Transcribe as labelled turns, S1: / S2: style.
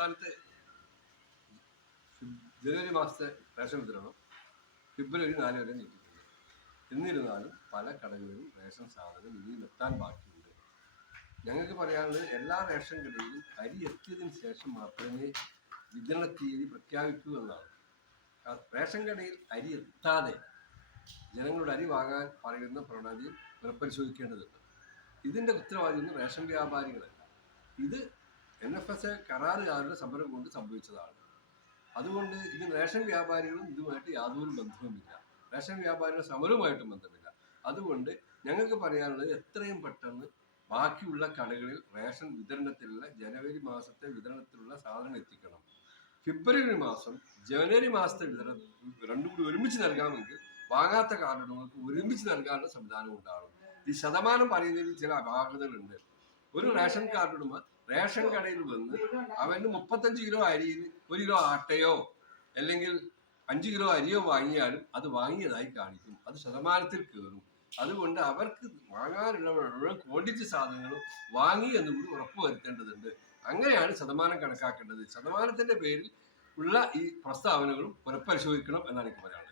S1: സംസ്ഥാനത്ത് ജനുവരി മാസത്തെ റേഷൻ വിതരണം ഫെബ്രുവരി നാല് വരെ നീട്ടിയിട്ടുണ്ട്. എന്നിരുന്നാലും പല കടകളിലും റേഷൻ സാധനം ഇനിയും എത്താൻ ബാക്കിയുണ്ട്. ഞങ്ങൾക്ക് പറയാനുള്ളത് എല്ലാ റേഷൻ കടയിലും അരി എത്തിയതിന് ശേഷം മാത്രമേ വിതരണ തീയതി പ്രഖ്യാപിക്കൂ എന്നാണ്. റേഷൻ കടയിൽ അരി എത്താതെ ജനങ്ങളുടെ അരി വാങ്ങാൻ പറയുന്ന പ്രവണതയും പുനഃപരിശോധിക്കേണ്ടതുണ്ട്. ഇതിന്റെ ഉത്തരവാദിത്വം റേഷൻ വ്യാപാരികളല്ല. ഇത് എൻ എഫ് എസ് കരാറുകാരുടെ സമരം കൊണ്ട് സംഭവിച്ചതാണ്. അതുകൊണ്ട് ഇത് റേഷൻ വ്യാപാരികളും ഇതുമായിട്ട് യാതൊരു ബന്ധവുമില്ല. റേഷൻ വ്യാപാരികളുടെ സമരവുമായിട്ടും ബന്ധമില്ല. അതുകൊണ്ട് ഞങ്ങൾക്ക് പറയാനുള്ളത് എത്രയും പെട്ടെന്ന് ബാക്കിയുള്ള കടകളിൽ റേഷൻ വിതരണത്തിലുള്ള ജനുവരി മാസത്തെ വിതരണത്തിലുള്ള സാധനം എത്തിക്കണം. ഫെബ്രുവരി മാസം ജനുവരി മാസത്തെ വിതരണം രണ്ടും കൂടി ഒരുമിച്ച് നൽകാമെങ്കിൽ വാങ്ങാത്ത കാർഡുകൾക്ക് ഒരുമിച്ച് നൽകാനുള്ള സംവിധാനം ഉണ്ടാകും. ഈ ശതമാനം പറയുന്നതിൽ ചില അപാകതകളുണ്ട്. ഒരു റേഷൻ കാർഡ് ഉടമ റേഷൻ കടയിൽ വന്ന് അവന് മുപ്പത്തഞ്ച് കിലോ അരിയിൽ ഒരു കിലോ ആട്ടയോ അല്ലെങ്കിൽ അഞ്ച് കിലോ അരിയോ വാങ്ങിയാലും അത് വാങ്ങിയതായി കാണിക്കും. അത് ശതമാനത്തിൽ കയറും. അതുകൊണ്ട് അവർക്ക് വാങ്ങാനുള്ള ക്വാണ്ടിറ്റി സാധനങ്ങളും വാങ്ങി എന്ന് കൂടി ഉറപ്പുവരുത്തേണ്ടതുണ്ട് അങ്ങനെയാണ് ശതമാനം കണക്കാക്കേണ്ടത്. ശതമാനത്തിന്റെ പേരിൽ ഉള്ള ഈ പ്രസ്താവനകളും പുനഃപരിശോധിക്കണം എന്നാണ് എനിക്ക് പറയാനുള്ളത്.